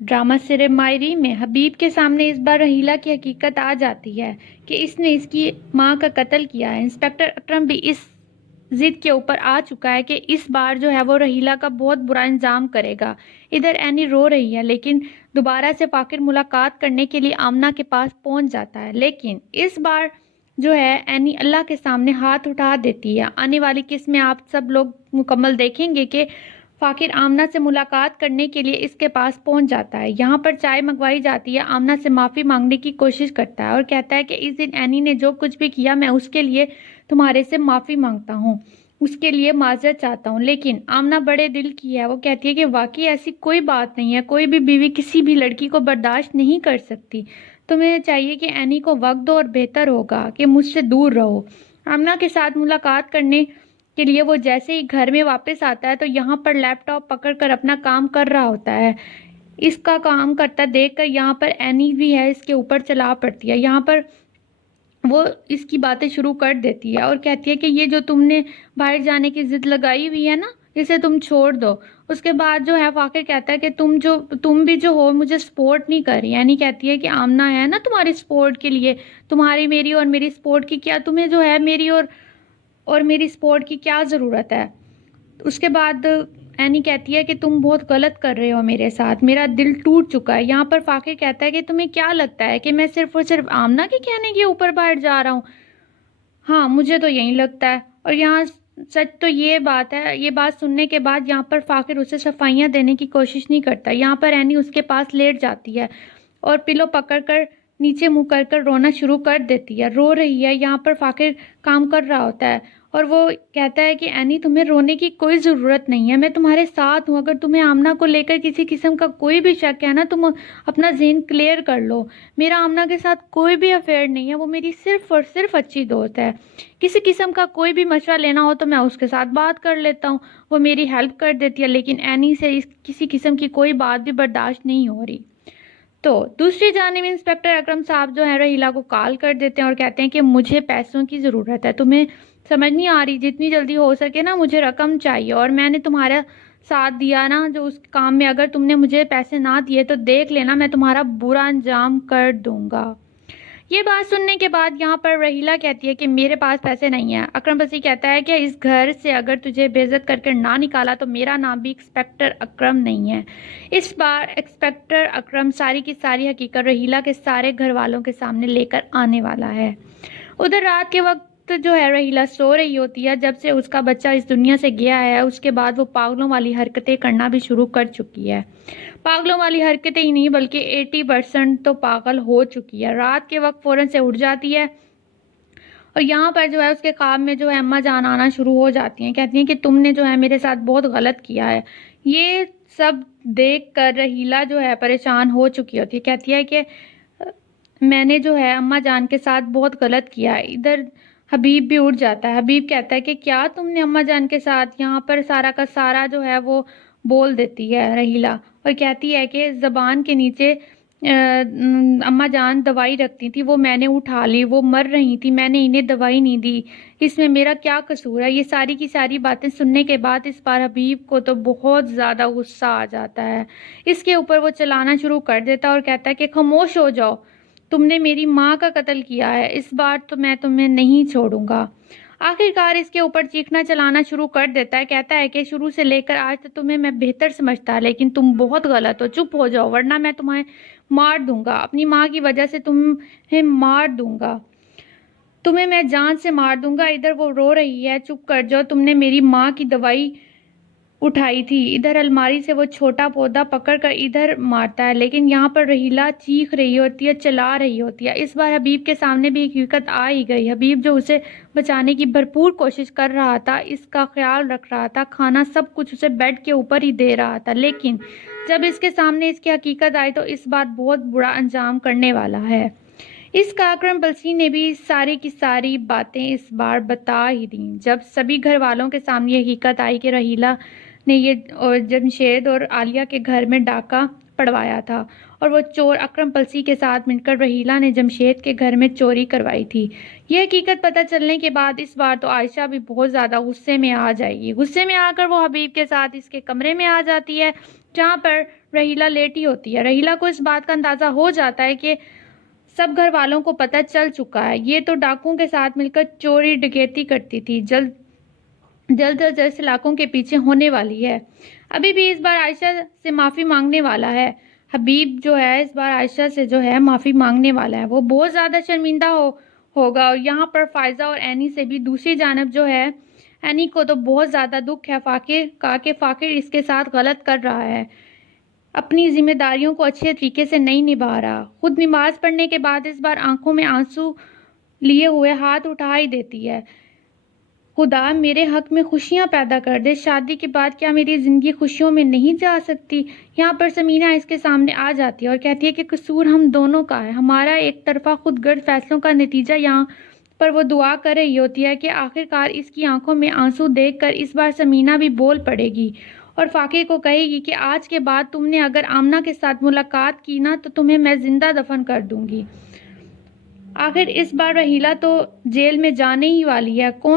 Drama सिरे मायरी में हबीब के सामने इस बार रहीला की हकीकत आ जाती है कि इसने इसकी मां का कत्ल किया है। इंस्पेक्टर अकरम भी इस जिद के ऊपर आ चुका है कि इस बार जो है वो रहीला का बहुत बुरा इंजाम करेगा। इधर एनी रो रही है, लेकिन दोबारा से फाकिर मुलाकात करने के लिए आमना के पास पहुंच जाता है। लेकिन इस बार जो है एनी अल्लाह के सामने हाथ उठा देती है। आने वाली किस्त में आप सब लोग मुकम्मल देखेंगे कि फाकिर आमना से मुलाकात करने के लिए इसके पास पहुंच जाता है। यहाँ पर चाय मंगवाई जाती है। आमना से माफ़ी मांगने की कोशिश करता है और कहता है कि इस दिन एनी ने जो कुछ भी किया मैं उसके लिए तुम्हारे से माफ़ी मांगता हूँ, उसके लिए माजरत चाहता हूँ। लेकिन आमना बड़े दिल की है। वो कहती है कि वाकई ऐसी कोई बात नहीं है, कोई भी बीवी किसी भी लड़की को बर्दाश्त नहीं कर सकती। तुम्हें चाहिए कि एनी को वक्त दो और बेहतर होगा कि मुझसे दूर रहो। आमना के साथ मुलाकात करने के लिए वो जैसे ही घर में वापस आता है तो यहाँ पर लैपटॉप पकड़कर अपना काम कर रहा होता है। इसका काम करता देखकर यहाँ पर एनी भी है, इसके ऊपर चला पड़ती है। यहाँ पर वो इसकी बातें शुरू कर देती है और कहती है कि ये जो तुमने बाहर जाने की जिद लगाई हुई है ना, इसे तुम छोड़ दो। उसके बाद जो है फाकिर कहता है कि तुम भी जो हो मुझे सपोर्ट नहीं कर रही। यानी कहती है कि आमना है ना तुम्हारी सपोर्ट के लिए, तुम्हारी मेरी और मेरी सपोर्ट की क्या, तुम्हें जो है मेरी और मेरी सपोर्ट की क्या ज़रूरत है। उसके बाद एनी कहती है कि तुम बहुत गलत कर रहे हो मेरे साथ, मेरा दिल टूट चुका है। यहाँ पर फाकिर कहता है कि तुम्हें क्या लगता है कि मैं सिर्फ और सिर्फ आमना के कहने के ऊपर बाहर जा रहा हूँ? हाँ, मुझे तो यही लगता है। और यहाँ सच तो ये बात है। ये बात सुनने के बाद यहाँ पर फाकिर उसे सफाइयाँ देने की कोशिश नहीं करता। यहाँ पर एनी उसके पास लेट जाती है और पिलो पकड़कर नीचे मुँह कर रोना शुरू कर देती है, रो रही है। यहाँ पर फाकिर काम कर रहा होता है और वो कहता है कि एनी तुम्हें रोने की कोई ज़रूरत नहीं है, मैं तुम्हारे साथ हूँ। अगर तुम्हें आमना को लेकर किसी किस्म का कोई भी शक है ना, तुम अपना ज़हन क्लियर कर लो। मेरा आमना के साथ कोई भी अफेयर नहीं है, वो मेरी सिर्फ और सिर्फ अच्छी दोस्त है। किसी किस्म का कोई भी मशवरा लेना हो तो मैं उसके साथ बात कर लेता हूँ, वो मेरी हेल्प कर देती है। लेकिन एनी से किसी किस्म की कोई बात भी बर्दाश्त नहीं हो रही। तो दूसरी जानिब इंस्पेक्टर अकरम साहब जो है रहीला को कॉल कर देते हैं और कहते हैं कि मुझे पैसों की ज़रूरत है, तुम्हें समझ नहीं आ रही, जितनी जल्दी हो सके ना मुझे रकम चाहिए। और मैंने तुम्हारा साथ दिया ना जो उस काम में, अगर तुमने मुझे पैसे ना दिए तो देख लेना मैं तुम्हारा बुरा अंजाम कर दूंगा। ये बात सुनने के बाद यहाँ पर रहीला कहती है कि मेरे पास पैसे नहीं है। अकरम बसी कहता है कि इस घर से अगर तुझे बेइज्जत करके ना निकाला तो मेरा नाम भी इंस्पेक्टर अकरम नहीं है। इस बार इंस्पेक्टर अकरम सारी की सारी हकीकत रहीला के सारे घर वालों के सामने लेकर आने वाला है। उधर रात के वक्त जो है रहीला सो रही होती है। जब से उसका बच्चा इस दुनिया से गया है उसके बाद वो पागलों वाली हरकतें करना भी शुरू कर चुकी है। पागलों वाली हरकतें ही नहीं बल्कि 80% तो पागल हो चुकी है। रात के वक्त फौरन से उठ जाती है और यहाँ पर जो है उसके ख्वाब में जो है अम्मा जान आना शुरू हो जाती हैं। कहती हैं कि तुमने जो है मेरे साथ बहुत गलत किया है। ये सब देख कर रहीला जो है परेशान हो चुकी होती है। कहती है कि मैंने जो है अम्मा जान के साथ बहुत गलत किया है। इधर हबीब भी उठ जाता है। हबीब कहता है कि क्या तुमने अम्मा जान के साथ, यहाँ पर सारा का सारा जो है वो बोल देती है रहीला और कहती है कि ज़बान के नीचे अम्मा जान दवाई रखती थी, वो मैंने उठा ली, वो मर रही थी, मैंने इन्हें दवाई नहीं दी, इसमें मेरा क्या कसूर है। ये सारी की सारी बातें सुनने के बाद इस बार हबीब को तो बहुत ज़्यादा गुस्सा आ जाता है। इसके ऊपर वो चलाना शुरू कर देता है और कहता है कि खामोश हो जाओ, तुमने मेरी माँ का कत्ल किया है, इस बार तो मैं तुम्हें नहीं छोड़ूंगा। आखिरकार इसके ऊपर चीखना चलाना शुरू कर देता है। कहता है कि शुरू से लेकर आज तक तुम्हें मैं बेहतर समझता, लेकिन तुम बहुत गलत हो, चुप हो जाओ वरना मैं तुम्हें मार दूंगा, अपनी माँ की वजह से तुम्हें मार दूंगा, तुम्हें मैं जान से मार दूंगा। इधर वो रो रही है, चुप कर जाओ, तुमने मेरी माँ की दवाई उठाई थी। इधर अलमारी से वो छोटा पौधा पकड़कर इधर मारता है, लेकिन यहाँ पर रहीला चीख रही होती है, चिल्ला रही होती है। इस बार हबीब के सामने भी हकीकत आ ही गई। हबीब जो उसे बचाने की भरपूर कोशिश कर रहा था, इसका ख्याल रख रहा था, खाना सब कुछ उसे बेड के ऊपर ही दे रहा था, लेकिन जब इसके सामने इसकी हकीकत आई तो इस बार बहुत बुरा अंजाम करने वाला है। इसका अकरम बलसी ने भी सारी की सारी बातें इस बार बता ही दी। जब सभी घर वालों के सामने ये हकीकत आई कि रहीला ने ये और जमशेद और आलिया के घर में डाका पड़वाया था और वो चोर अकरम पलसी के साथ मिलकर रहीला ने जमशेद के घर में चोरी करवाई थी। ये हकीकत पता चलने के बाद इस बार तो आयशा भी बहुत ज़्यादा गुस्से में आ जाएगी। गुस्से में आकर वो हबीब के साथ इसके कमरे में आ जाती है। جہاں پر رحیلہ لیٹی ہوتی ہے۔ رحیلہ کو اس بات کا اندازہ ہو جاتا ہے کہ سب گھر والوں کو پتہ چل چکا ہے، یہ تو ڈاکوؤں کے ساتھ مل کر چوری ڈکیتی کرتی تھی، جلد از جلد علاقوں کے پیچھے ہونے والی ہے۔ ابھی بھی اس بار عائشہ سے معافی مانگنے والا ہے۔ حبیب جو ہے اس بار عائشہ سے جو ہے معافی مانگنے والا ہے، وہ بہت زیادہ شرمندہ ہوگا۔ اور یہاں پر فائزہ اور اینی سے بھی دوسری جانب جو ہے، اینی کو تو بہت زیادہ دکھ ہے فاقر کا کہ فاقر اس کے ساتھ غلط کر رہا ہے، اپنی ذمہ داریوں کو اچھے طریقے سے نہیں نبھا رہا۔ خود نماز پڑھنے کے بعد اس بار آنکھوں میں آنسو لیے ہوئے ہاتھ اٹھا ہی دیتی ہے، خدا میرے حق میں خوشیاں پیدا کر دے، شادی کے بعد کیا میری زندگی خوشیوں میں نہیں جا سکتی؟ یہاں پر سمینہ اس کے سامنے آ جاتی ہے اور کہتی ہے کہ قصور ہم دونوں کا ہے، ہمارا ایک طرفہ خود غرض فیصلوں کا نتیجہ۔ یہاں پر وہ دعا کر رہی ہوتی ہے کہ آخرکار اس کی آنکھوں میں آنسو دیکھ کر اس بار سمینہ بھی بول پڑے گی اور فاقر کو کہے گی کہ آج کے بعد تم نے اگر آمنہ کے ساتھ ملاقات کی نا تو تمہیں میں زندہ دفن کر دوں گی۔ آخر اس بار رحیلہ تو جیل میں جانے ہی والی ہے، کون